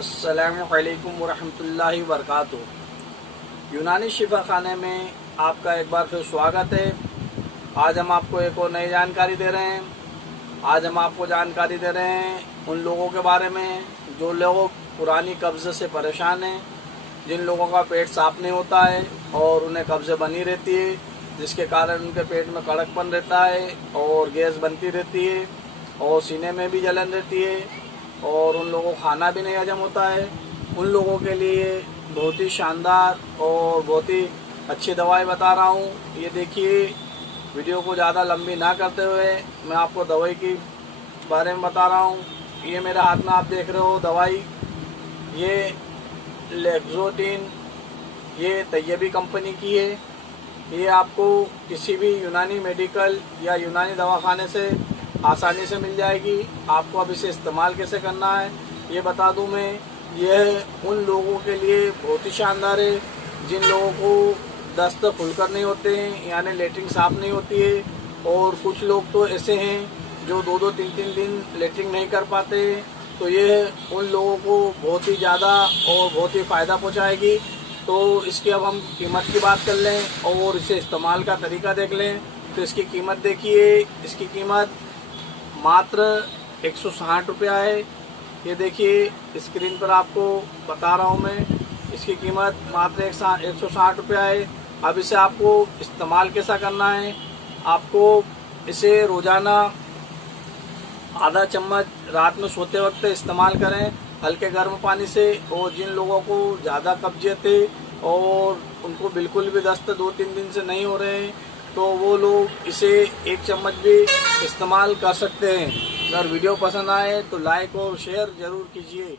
अस्सलामुअलैकुम वरहमतुल्लाहि वबरकातुहू। यूनानी शिफा खाने में आपका एक बार फिर स्वागत है। आज हम आपको एक और नई जानकारी दे रहे हैं। आज हम आपको जानकारी दे रहे हैं उन लोगों के बारे में जो लोग पुरानी कब्ज़ से परेशान हैं, जिन लोगों का पेट साफ नहीं होता है और उन्हें कब्ज़ बनी रहती है, जिसके कारण उनके पेट में कड़कपन रहता है और गैस बनती रहती है और सीने में भी जलन रहती है और उन लोगों को खाना भी नहीं हजम होता है। उन लोगों के लिए बहुत ही शानदार और बहुत ही अच्छी दवाई बता रहा हूँ। ये देखिए, वीडियो को ज़्यादा लंबी ना करते हुए मैं आपको दवाई के बारे में बता रहा हूँ। ये मेरे हाथ में आप देख रहे हो दवाई, ये लेक्सोटिन, ये तैयबी कंपनी की है। ये आपको किसी भी यूनानी मेडिकल या यूनानी दवाखाने से आसानी से मिल जाएगी। आपको अब इसे इस्तेमाल कैसे करना है ये बता दूं मैं। यह उन लोगों के लिए बहुत ही शानदार है जिन लोगों को दस्त खुलकर नहीं होते हैं, यानी लेटरिन साफ नहीं होती है। और कुछ लोग तो ऐसे हैं जो 2-2, 3-3 दिन लेटरिन नहीं कर पाते हैं। तो ये उन लोगों को बहुत ही ज़्यादा और बहुत ही फ़ायदा पहुँचाएगी। तो इसकी अब हम कीमत की बात कर लें और इसे इस्तेमाल का तरीका देख लें। तो इसकी कीमत देखिए, इसकी कीमत मात्र 160 रुपया है। ये देखिए स्क्रीन पर आपको बता रहा हूँ मैं, इसकी कीमत मात्र 160 रुपया है। अब इसे आपको इस्तेमाल कैसा करना है, आपको इसे रोज़ाना आधा चम्मच रात में सोते वक्त इस्तेमाल करें हल्के गर्म पानी से। और जिन लोगों को ज़्यादा कब्जियत है और उनको बिल्कुल भी दस्त 2-3 दिन से नहीं हो रहे हैं, तो वो लोग इसे 1 चम्मच भी इस्तेमाल कर सकते हैं। अगर वीडियो पसंद आए तो लाइक और शेयर ज़रूर कीजिए।